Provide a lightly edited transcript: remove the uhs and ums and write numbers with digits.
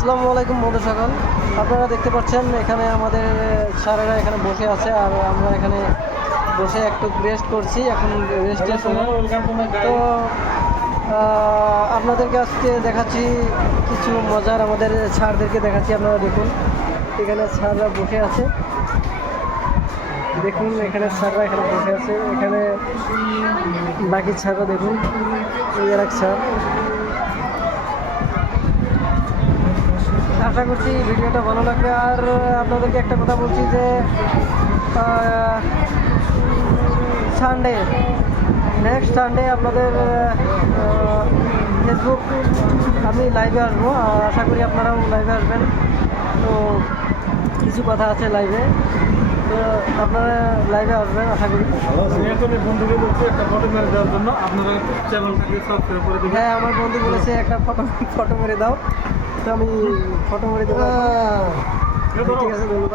আসসালামু আলাইকুম বন্ধু সকল। আপনারা দেখতে পাচ্ছেন এখানে আমাদের স্যারেরা এখানে বসে আছে আর আমরা এখানে বসে একটু রেস্ট করছি। এখন রেস্টের সময় তো আপনাদেরকে আজকে দেখাচ্ছি কিছু মজার, আমাদের স্যারদেরকে দেখাচ্ছি। আপনারা দেখুন এখানে স্যাররা বসে আছে, দেখুন এখানে স্যাররা এখানে বসে আছে। এখানে বাকি স্যাররা দেখুন, এই আর এক স্যার। আশা করছি ভিডিওটা ভালো লাগবে। আর আপনাদেরকে একটা কথা বলছি যে সানডে, নেক্সট সানডে আপনাদের ফেসবুক আমি লাইভে আসবো। আশা করি আপনারাও লাইভে আসবেন। তো কিছু কথা আছে লাইভে, তো আপনারা লাইভে আসবেন আশা করি। বন্ধুকে বলছি একটা ফটো মেরে দেওয়ার জন্য, আপনারা চ্যানেলটাকে সাবস্ক্রাইব করে দিবেন। হ্যাঁ, আমার বন্ধু বলেছে একটা ফটো মেরে দাও, তো আমি ফটো মেরে দেবো। ঠিক আছে, ধন্যবাদ।